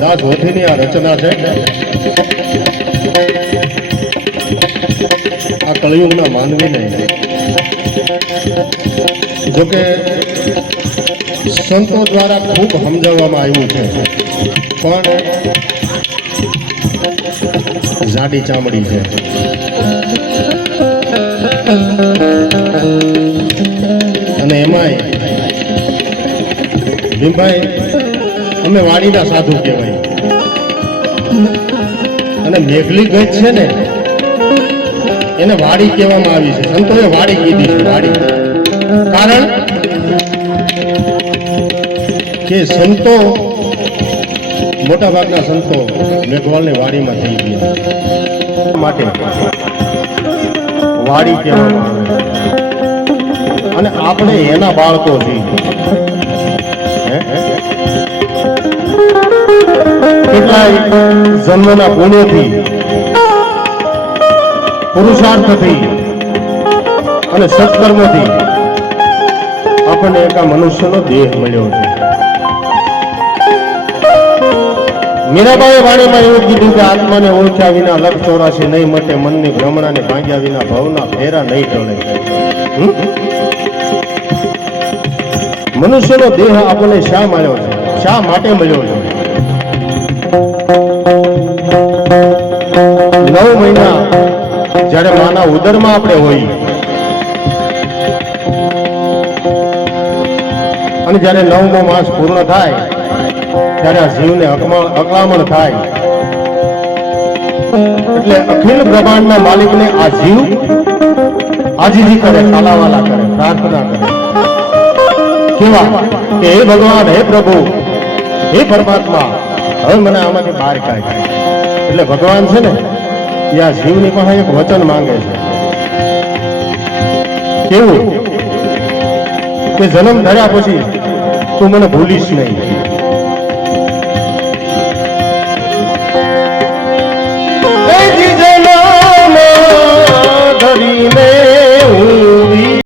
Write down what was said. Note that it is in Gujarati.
દાસ હોથીની આ રચના છે. આ કળિયુગના માનવીને જોકે સંતો દ્વારા ખૂબ સમજાવવામાં આવ્યું છે, પણ જાડી ચામડી છે. અને એમાંય ભીમભાઈ અમે વાડીના સાધુ કહેવાય, અને મેઘલી ગજ છે ને એને વાડી કહેવામાં આવી છે. સંતોએ વાડી કીધી છે, વાડી. કારણ કે સંતો મોટા ભાગના સંતો મેઘવાલની વાડીમાં થઈ ગયા માટે વાડી કહેવામાં આવે. અને આપણે એના બાળકો છીએ. કેટલાય જન્મના પુણ્યથી, પુરુષાર્થથી અને સત્કર્મથી આપણને એક આ મનુષ્યનો દેહ મળ્યો છે. મીરાબાઈએ વાણીમાં એવું કીધું કે આત્માને ઓળખ્યા વિના લખ 84 નહીં મટે, મનની ભ્રમણાને ભાંગ્યા વિના ભવના ફેરા નહીં ટળે. મનુષ્યનો દેહ આપણને શા મળ્યો છે, શા માટે મળ્યો છે? 9 મહિના જ્યારે માના ઉદરમાં આપણે હોઈએ અને જ્યારે 9મો માસ પૂર્ણ થાય ત્યારે આ જીવને અકળામણ થાય. એટલે અખિલ બ્રહ્માંડના માલિકને આ જીવ આજીજી કરે, કાલાવાલા કરે, પ્રાર્થના કરે. કેવા કે હે ભગવાન, હે પ્રભુ, હે પરમાત્મા, હવે મને આમાંથી બહાર કાઢ. એટલે ભગવાન છે ને એ આ જીવની પાસે એક વચન માંગે છે. કેવું કે જન્મ ધર્યા પછી તું મને ભૂલીશ નહીં.